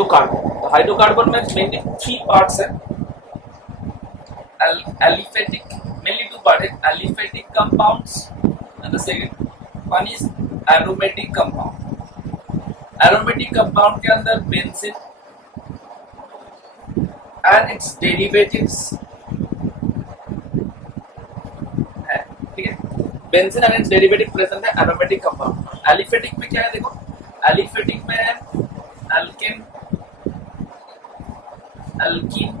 hydrocarbon. The hydrocarbon में mainly 3 parts है. Aliphatic, mainly 2 parts है. Aliphatic compounds and the second one is aromatic compound. Aromatic compound के अंदर benzene and its derivatives है, ठीक है. Benzene and it's derivative present है aromatic compound. Aliphatic में क्या है देखो, एलिफेटिक में है alkene, alkene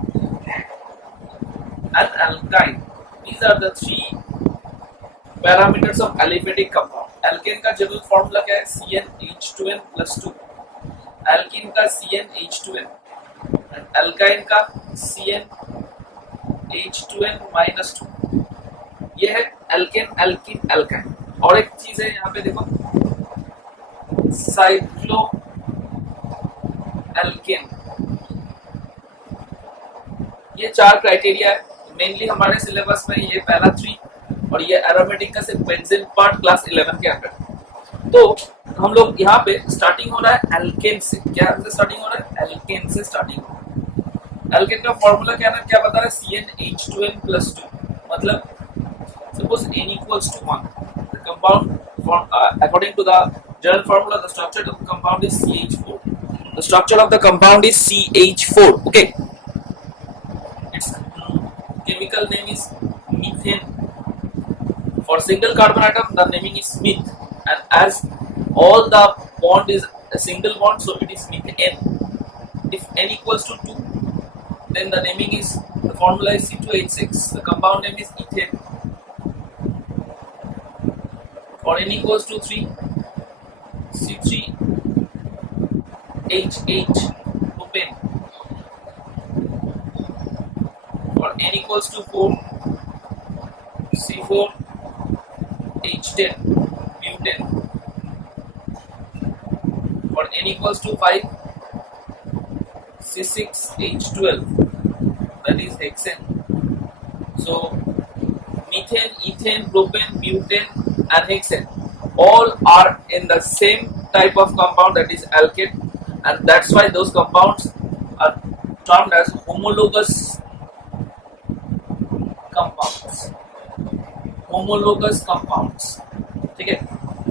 and alkyne. These are the 3 parameters of aliphatic compound. Alkane का जनरल फॉर्मूला क्या है, CnH2n plus 2. alkene का CnH2n and alkyne का CnH2n minus 2. ये है एल्केन, एल्कीन, एल्काइन. और एक चीज है यहाँ पे देखो, साइक्लो एल्केन. ये 4 क्राइटेरिया है मेनली हमारे सिलेबस में. ये पहला 3 और ये एरोमेटिक का सिर्फ बेंजीन पार्ट क्लास 11 के अंदर. तो हम लोग यहाँ पे स्टार्टिंग हो रहा है एल्केन से. क्या से स्टार्टिंग हो रहा है, एल्केन से स्टार्टिंग हो रहा है. एल्केन का फॉर्मूला क्या है, क्या बता रहा है, CnH2n plus 2. मतलब suppose n equals to 1, the compound according to the general formula, the structure of the compound is CH4. The structure of the compound is CH4. Okay, its chemical name is methane. For single carbon atom the naming is meth, and as all the bond is a single bond, so it is methane. If n equals to 2, then the naming is, the formula is C2H6. The compound name is ethane. For n equals to 3, C3H8 propane. For n equals to 4, C4H10 butane. For n equals to 5, C6H12, that is hexane. So methane, ethane, propane, butane and hexane all are in the same type of compound, that is alkane, and that's why those compounds are termed as homologous compounds. Homologous compounds, ठीक है.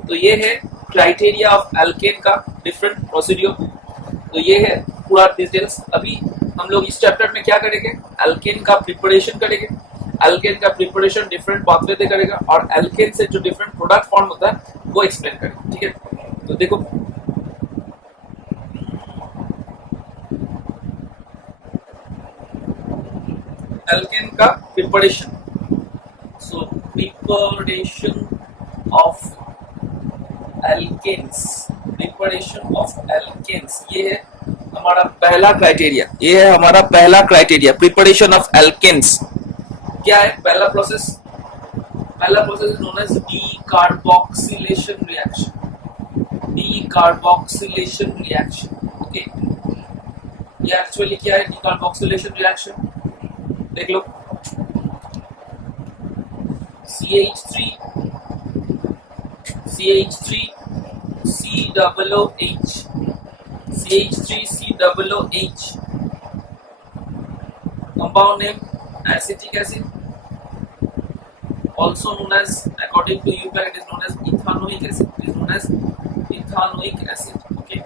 तो ये है criteria of alkene का different procedure. तो ये है पूरा डिटेल्स. अभी हम लोग इस चैप्टर में क्या करेंगे, एल्केन का प्रिपरेशन करेंगे. एल्केन का प्रिपरेशन डिफरेंट पाथवे से करेगा और एल्केन से जो डिफरेंट प्रोडक्ट फॉर्म होता है वो एक्सप्लेन करेगा, ठीक है. तो देखो एल्केन का preparation. So preparation of alkanes, preparation of alkanes, ये है हमारा पहला क्राइटेरिया. ये है हमारा पहला क्राइटेरिया, प्रिपरेशन ऑफ एल्केन्स. क्या है पहला प्रोसेस, पहला process is known as decarboxylation reaction. Decarboxylation reaction, okay. ये एक्चुअली क्या है डीकार्बोक्सिलेशन रिएक्शन, देख लो. CH3 COOH, CH3COOH, compound name acetic acid, also known as, according to UPAC, it is known as ethanoic acid. It is known as ethanoic acid. Okay,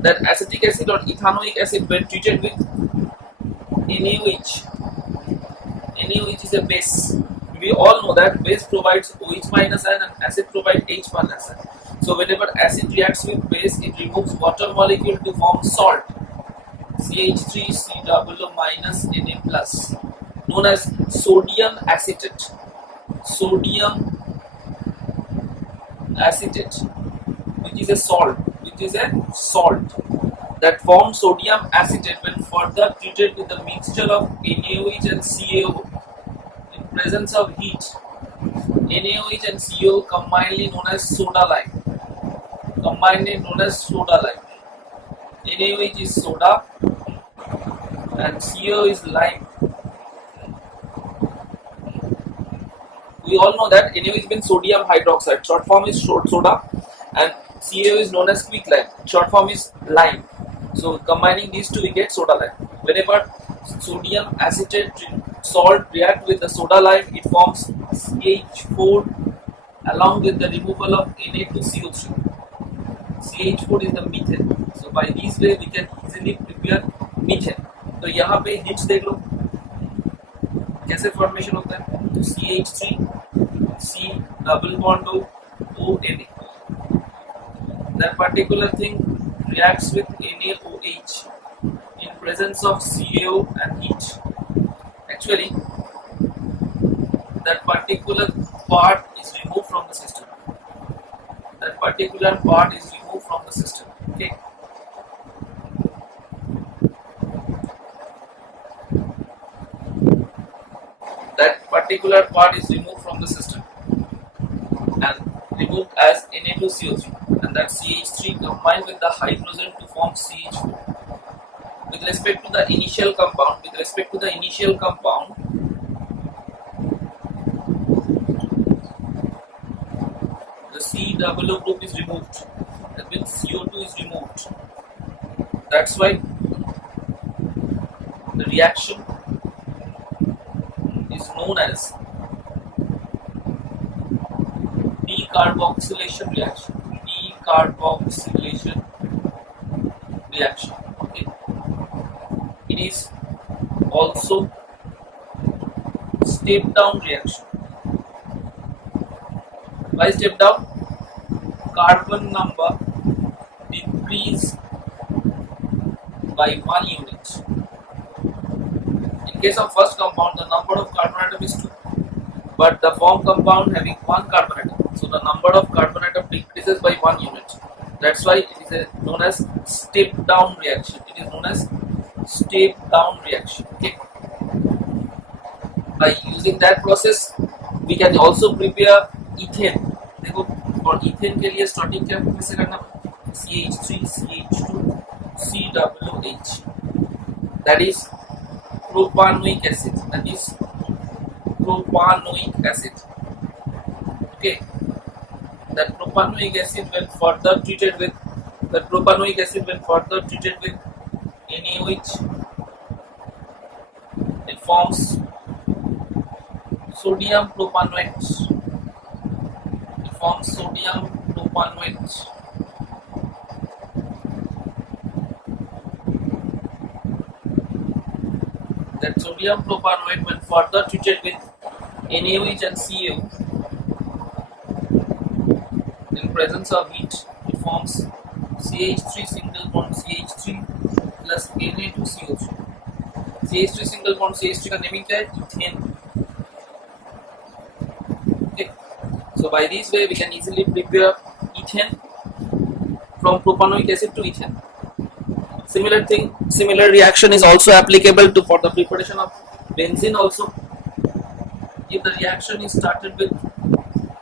that acetic acid or ethanoic acid when treated with NaOH. NaOH is a base. We all know that base provides OH minus ion and acid provides H minus ion. So whenever acid reacts with base, it removes water molecule to form salt, CH3COO minus Na plus, known as sodium acetate. Sodium acetate, which is a salt, that forms sodium acetate when further treated with the mixture of NaOH and CaO in presence of heat. NaOH and CaO combinedly known as soda lime. NaOH is soda and CaO is lime. We all know that NaOH means sodium hydroxide, short form is soda, and CaO is known as quick lime, short form is lime. So combining these two, we get soda lime. Whenever sodium acetate salt react with the soda lime, it forms CH4 along with the removal of Na2CO3. CH4 is the methane. So by these way we can easily prepare methane. तो यहाँ पे hints देख लो कैसे formation होता है. तो CH3 C double bond O Na. That particular thing reacts with NaOH in presence of CaO and heat. Actually, that particular part is removed from the system. That particular part is removed from the system. Okay. That particular part is removed from the system and removed as Na2CO3, and that CH3 combined with the hydrogen to form CH4. With respect to the initial compound, the C double O group is removed. That means CO2 is removed. That's why the reaction is known as decarboxylation reaction. Okay. It is also step down reaction. Why step down? Carbon number decrease by 1 unit. In case of first compound, the number of carbon atom is 2, but the form compound having 1 carbon atom, so the number of carbon atom decreases by 1 unit. That's why it is known as step down reaction. Okay. By using that process, we can also prepare ethane. देखो और ethane के लिए starting क्या कैसे करना? CH3 CH2 COOH. That is propanoic acid. Okay. That propanoic acid when further treated with NaOH, it forms sodium propanoate. That sodium propanoate when further treated with NaOH and CaO in presence of heat, it forms CH3 single bond CH3 plus Na2CO3. CH3 single bond CH3 का naming क्या है? Ethane. Okay. So by this way we can easily prepare ethane from propanoic acid to ethane. Similar reaction is also applicable to for the preparation of benzene also. If the reaction is started with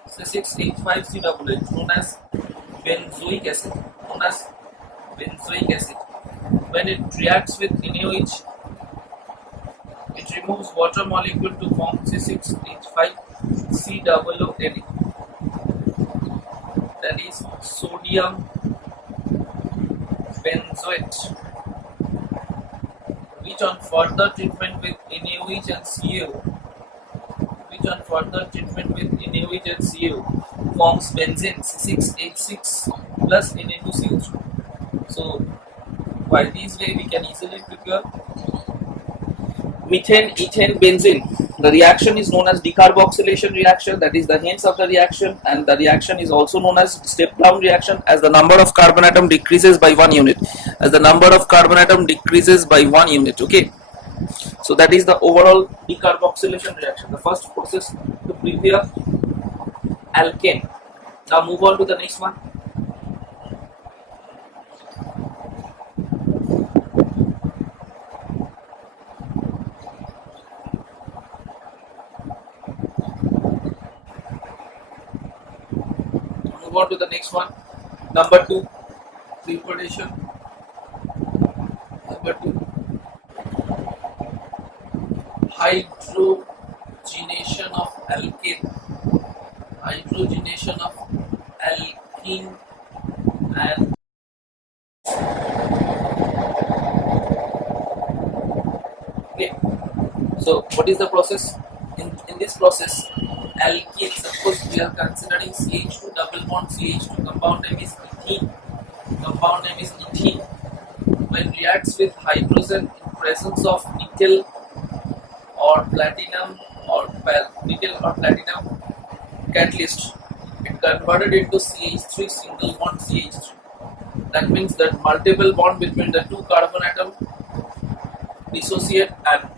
C6H5COOH, known as benzoic acid, when it reacts with NaOH, it removes water molecule to form C6H5COONA. That is sodium benzoate, which on further treatment with NaOH and CaO forms benzene C6H6 plus Na2CO3. So by this way we can easily prepare methane, ethane, benzene. The reaction is known as decarboxylation reaction. That is the hints of the reaction, and the reaction is also known as step down reaction, as the number of carbon atom decreases by 1 unit. Okay. So that is the overall decarboxylation reaction, the first process to prepare alkane. Now move on to the next one. Number 2, preparation. Number 2, hydrogenation of alkane. And So what is the process? In this process, alkene, suppose we are considering CH2 double bond CH2, compound name is ethene. Compound name is ethene. When reacts with hydrogen in presence of nickel or platinum or nickel or platinum catalyst, it converted into CH3 single bond CH3. That means that multiple bond between the two carbon atoms dissociate and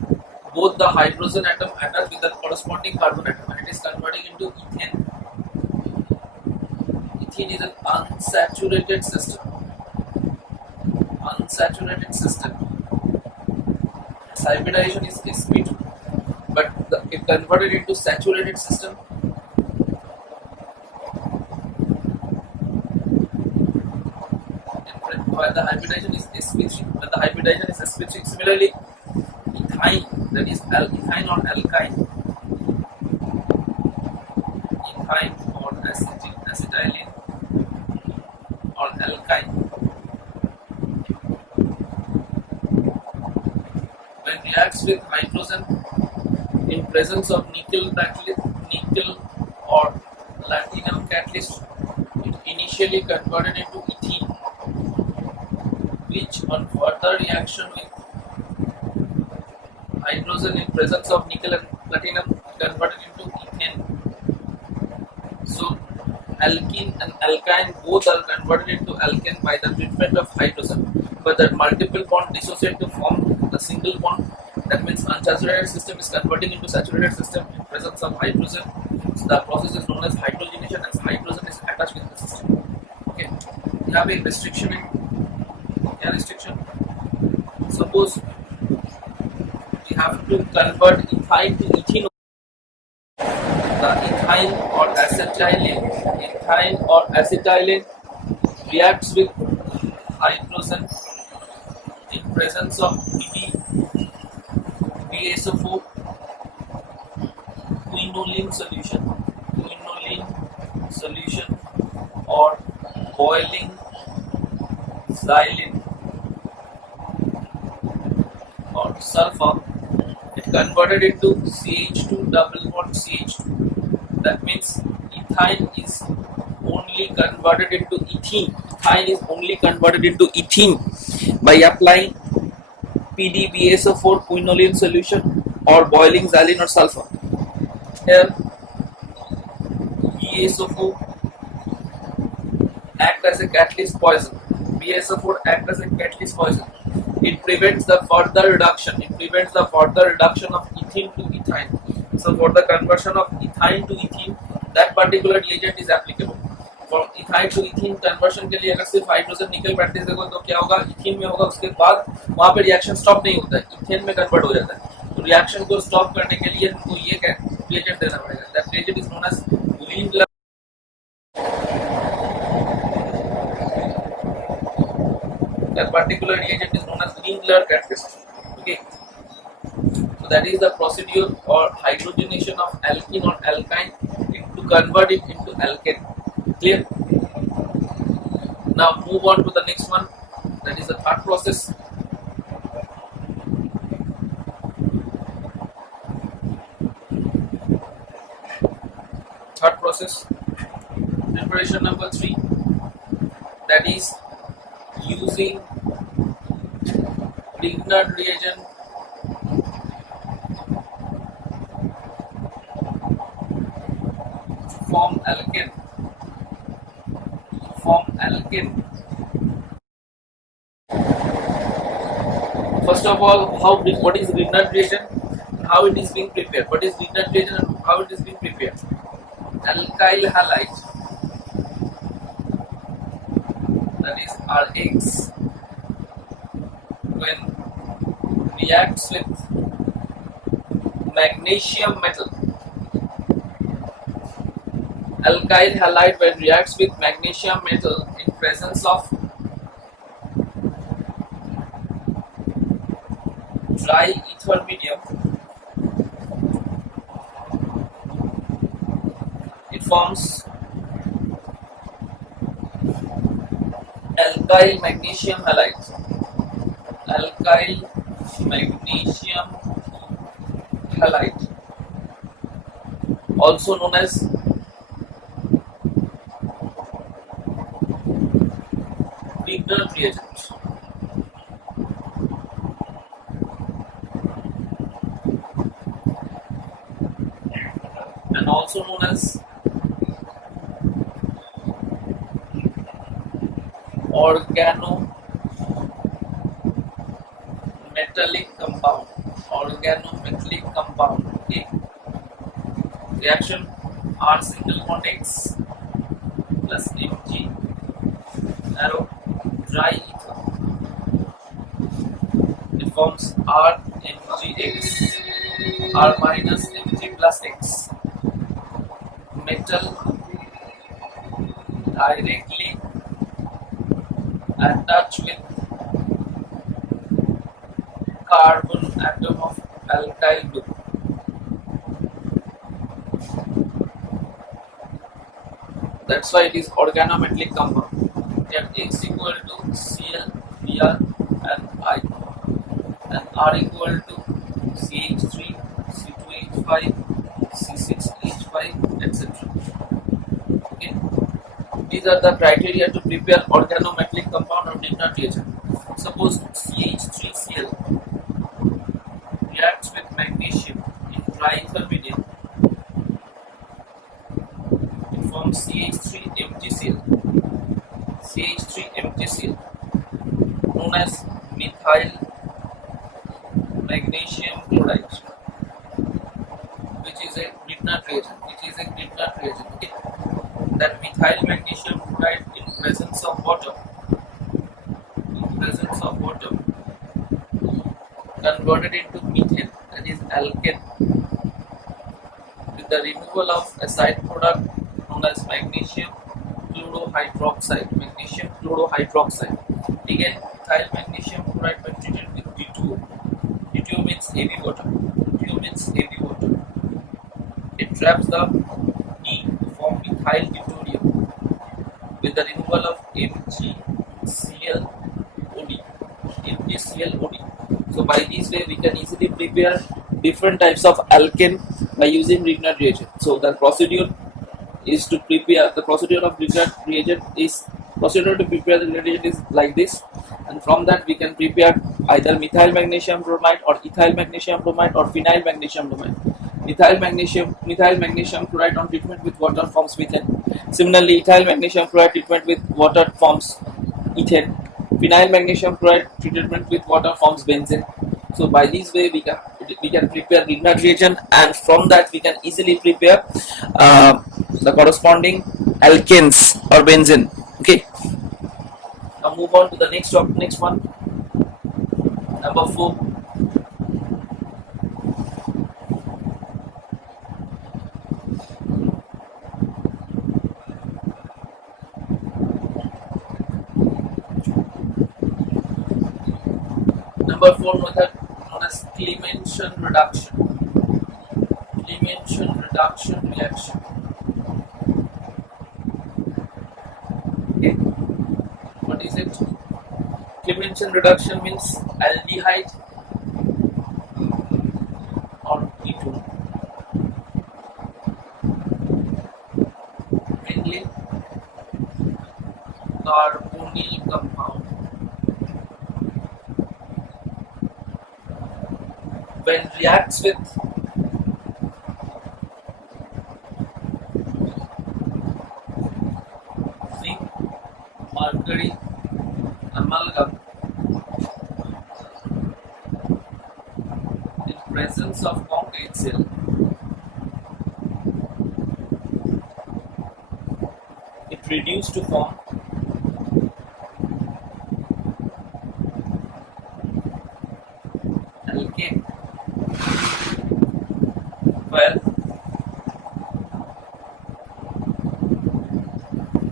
both the hydrogen atom attach with the corresponding carbon atom and it is converting into ethane. Ethene is an unsaturated system. Unsaturated system. Its hybridization is sp2, but it converted into saturated system. Where the hybridization is sp3. When the hybridization is sp3, similarly, ethyne, that is ethyne or alkyne, ethyne or acetylene or alkyne. When reacts with hydrogen in presence of nickel or platinum catalyst, it initially converted into ethene, which on further reaction with hydrogen in presence of nickel and platinum converted into ethane. So alkene and alkyne both are converted into alkane by the treatment of hydrogen, but the multiple bond dissociate to form the single bond. That means unsaturated system is converting into saturated system in presence of hydrogen. So the process is known as hydrogenation, as hydrogen is attached with the system. Okay, we have a restriction in restriction. Suppose we have to convert ethyne to ethene. The ethyne or acetylene reacts with hydrogen in presence of BaSO4 quinoline solution or boiling xylene or sulfur. It converted into CH2 double bond CH2. That means ethyne is only converted into ethene. Ethyne is only converted into ethene by applying PDBaSO4 quinoline solution or boiling xylene or sulfur. Here, BaSO4 act as a catalyst poison. BaSO4 act as a catalyst poison. It prevents the further reduction. of ethene to ethyne. So for the conversion of ethyne to ethene, that particular reagent is applicable. For ethyne to ethene conversion के लिए अगर सिर्फ hydrogen निकल practice देखो तो क्या होगा, ethene में होगा, उसके बाद वहाँ पे रिएक्शन स्टॉप नहीं होता है, इथेन में कन्वर्ट हो जाता है. तो रिएक्शन को स्टॉप करने के लिए हमको ये रिएजेंट देना पड़ेगा. That reagent is known as green colour. That particular reagent is known as green color catalyst. Okay, so that is the procedure or hydrogenation of alkene or alkyne to convert it into alkane. Clear? Now move on to the next one. That is the third process. Third process, preparation number 3. That is using Grignard reagent to form alkane. First of all, what is Grignard reagent and how it is being prepared? What is Grignard reagent and how it is being prepared? Alkyl halide, that is Rx, when reacts with magnesium metal. Alkyl halide when reacts with magnesium metal in presence of dry ether medium, it forms alkyl magnesium halide. Alkyl magnesium halide, also known as Grignard reagent, and also known as organometallic compound. Organometallic compound. Okay. Reaction R single bond X plus Mg arrow dry ether. It forms RMgX, R minus Mg plus X. Metal directly attached with carbon atom of alkyl group. That's why it is organometallic compound. Here X equal to Cl, Br and I, and R equal to CH3, C2H5, C6H5, etc. Okay. These are the criteria to prepare organometallic compound or Grignard reagent. Suppose CH3Cl reacts with magnesium in dry ether medium. It forms CH3MgCl. CH3MgCl, known as methyl magnesium chloride, which is a Grignard reagent. Okay. That methyl magnesium chloride in presence of water, converted into methane, that is alkane, with the removal of a side product known as magnesium chlorohydroxide. Again, methyl magnesium chloride when treated with D2. D2 means heavy water. It traps the D to form methyl deuterium with the removal of MgClOD. So by this way we can easily prepare different types of alkane by using Grignard reagent. So the procedure to prepare the Grignard reagent is like this, and from that we can prepare either methyl magnesium bromide or ethyl magnesium bromide or phenyl magnesium bromide. Methyl magnesium chloride on treatment with water forms methane. Similarly, ethyl magnesium chloride treatment with water forms ethane. Phenyl magnesium chloride treatment with water forms benzene. So by this way we can prepare Grignard reagent, and from that we can easily prepare the corresponding alkanes or benzene. Okay. Now move on to the next one. Number 4. Number 4 method known as Clemenson reduction reaction. Okay. What is it? Clemenson reduction means aldehyde or ketone, mainly carbonyl compound, when reacts with zinc mercury amalgam in presence of concrete cell, it reduced to form alkane, where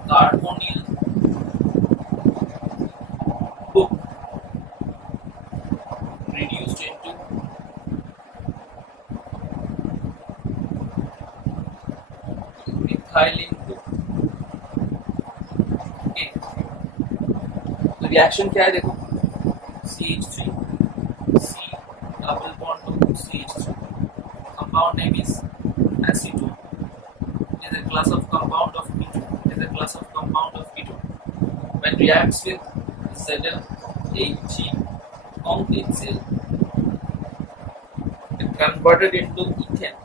carbonyl group reduced into methylene group. Okay. तो reaction क्या है देखो, CH3 C double bond to CH3 class of compound of ketone. It is a class of compound of ketone. When reacts with ZnHg HCl, it converted into ethane.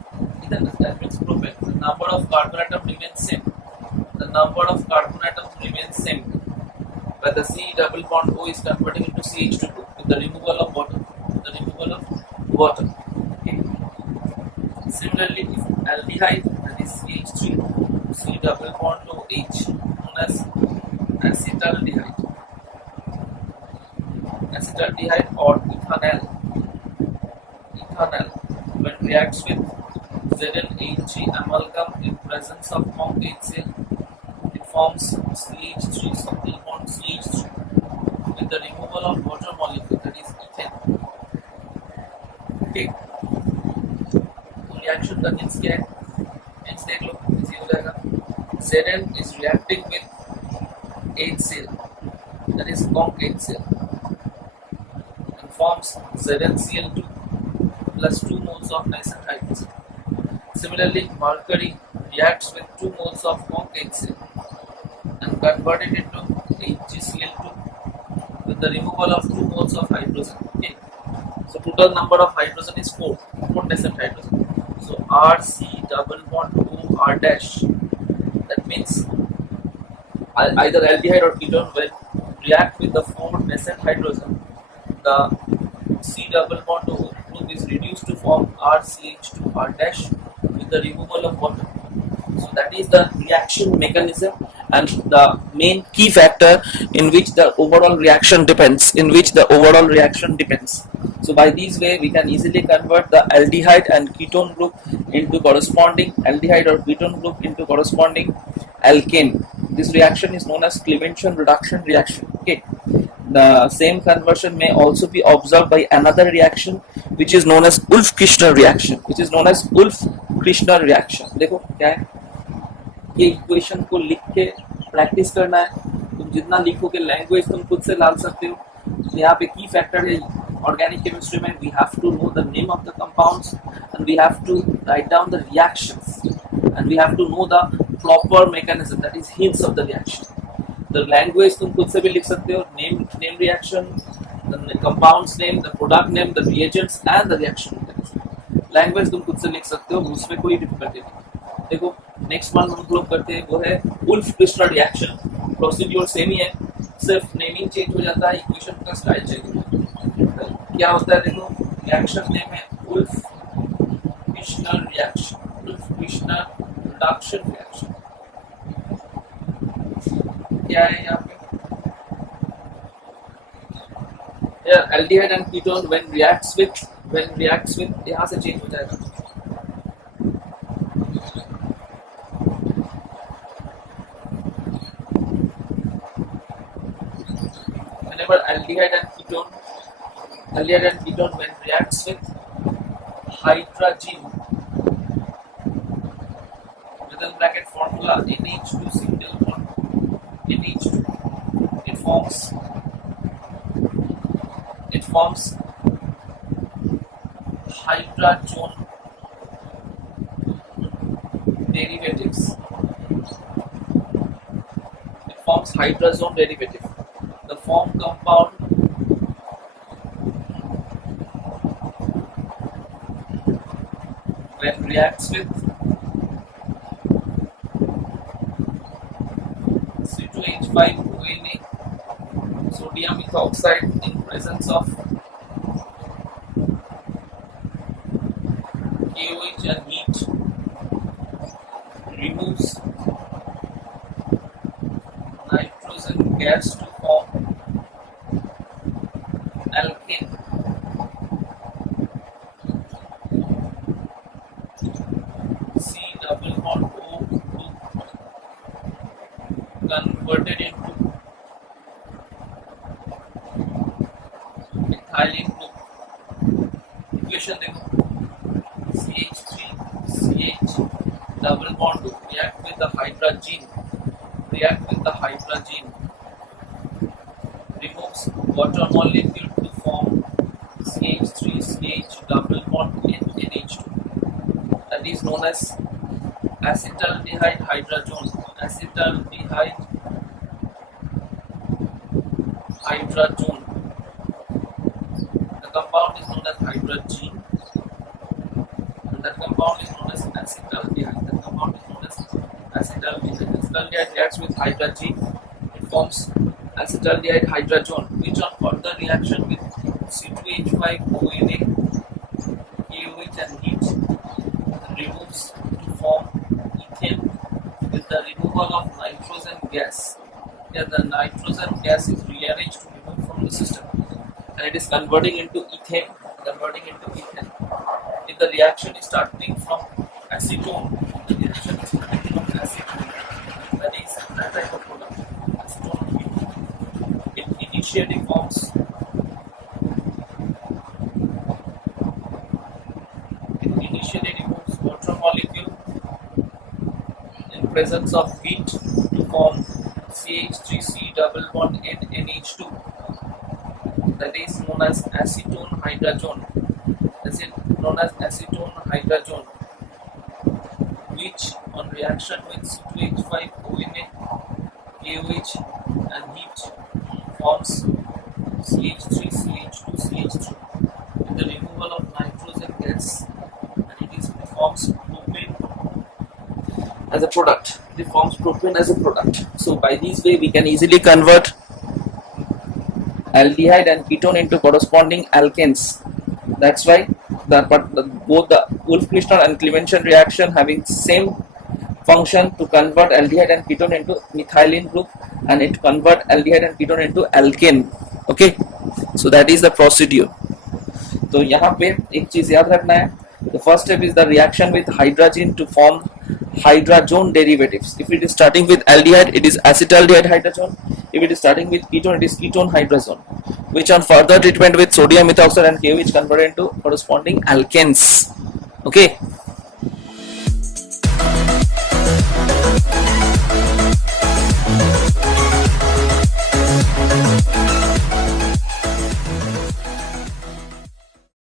Ethane that means propane. The number of carbon atom remains same. The number of carbon atoms remains same, but the C double bond O is converting into CH2 with the removal of water. The removal of water. Okay. Similarly, if aldehyde, that is CH3, C double bond O H, known as acetaldehyde. Acetaldehyde or ethanol. Ethanol, when reacts with ZnHg amalgam in presence of formed HCl, it forms CH3 single bond CH3 with the removal of water molecule, that is ethane. Okay. Reaction contains क्या है? Hence देख लो, easy हो जाएगा. Zn is reacting with HCl, that is formed HCl, and forms ZnCl2 plus 2 moles of nascent hydrogen. Similarly, mercury reacts with 2 moles of formed HCl and convert it into HgCl2 with the removal of 2 moles of hydrogen. Okay. So total number of hydrogen is 4 nascent hydrogen. So RC double bond O R dash. That means either aldehyde or ketone will react with the formed nascent hydrogen. The C double bond O group is reduced to form RCH2 R dash with the removal of water. So that is the reaction mechanism and the main key factor in which the overall reaction depends. So by this way we can easily convert the aldehyde and ketone group into corresponding aldehyde or ketone group into corresponding alkane. This reaction is known as Clemenson reduction reaction. Okay. The same conversion may also be observed by another reaction which is known as Wolff-Kishner reaction. देखो क्या है, ये equation को लिख के practice करना है. तुम जितना लिखोगे लैंग्वेज तुम खुद से डाल सकते हो. यहाँ पे की फैक्टर है ऑर्गेनिक केमिस्ट्री में, we have to know the name of the compounds and we have to write down the reactions and we have to know the proper mechanism, that is hints of the reaction. The language तुम खुद से भी लिख सकते हो, name reaction, the compounds name, the product name, the reagents and the reaction mechanism. Language तुम खुद से लिख सकते हो, उसमें कोई डिफिकल्टी नहीं. देखो नेक्स्ट वन हम लोग करते हैं वो है वुल्फ-किश्नर रिएक्शन. प्रोसीड्यूर सेम ही है, सिर्फ नेमिंग चेंज हो जाता है, इक्वेशन का स्टाइल चेंज हो जाता है. क्या होता है देखो, रिएक्शन नेम है wolf-Kishner reaction, wolf-Kishner reduction reaction. क्या है यहाँ पे, aldehyde and ketone when reacts with यहाँ से चेंज हो जाएगा. Whenever aldehyde and ketone when reacts with hydrogen, within bracket formula NH2 single bond NH2, it forms hydrazone derivatives. It forms hydrazone derivative. The form compound when reacts with C2H5ONA, sodium ethoxide, in presence of KOH and heat, removes nitrogen gas to form alkane. C double bond O group converted into methylene group. Equation देखो, CH3CH double bond to react with the hydrogen, removes water molecule to form CH3CH double bond in NH2. That is known as acetaldehyde hydrazone. Acetaldehyde hydrazone. The compound is known as hydrazine, and that compound is known as acetaldehyde. That compound is known as acetaldehyde. Acetaldehyde reacts with hydrazine. It forms acetaldehyde hydrazone, which on further reaction with C2H5ONA, KOH and heat removes to form ethane with the removal of nitrogen gas. Here the nitrogen gas is rearranged to remove from the system, and it is converting into ethane. If the reaction is starting from acetone, the reaction is starting from acetone, that is that type of product, acetone. It initially forms removes water molecule in presence of heat to form CH3C double bond NH2, that is known as acetone hydrazone. This is known as acetone hydrazone, which on reaction with C2H5ONA, KOH and heat forms CH3CH2CH2 with the removal of nitrogen gas, and it forms propane as a product. So by this way we can easily convert aldehyde and ketone into corresponding alkanes. That's why both the Wolff-Klingler and Clemenson reaction having same function to convert aldehyde and ketone into methylene group, and it convert aldehyde and ketone into alkane. Okay, so that is the procedure. तो यहाँ पे एक चीज याद रखना है. The first step is the reaction with hydrazine to form hydrazone derivatives. If it is starting with aldehyde, it is acetaldehyde hydrazone. If it is starting with ketone, it is ketone hydrazone, which on further treatment with sodium methoxide and KOH converted into corresponding alkanes. Okay.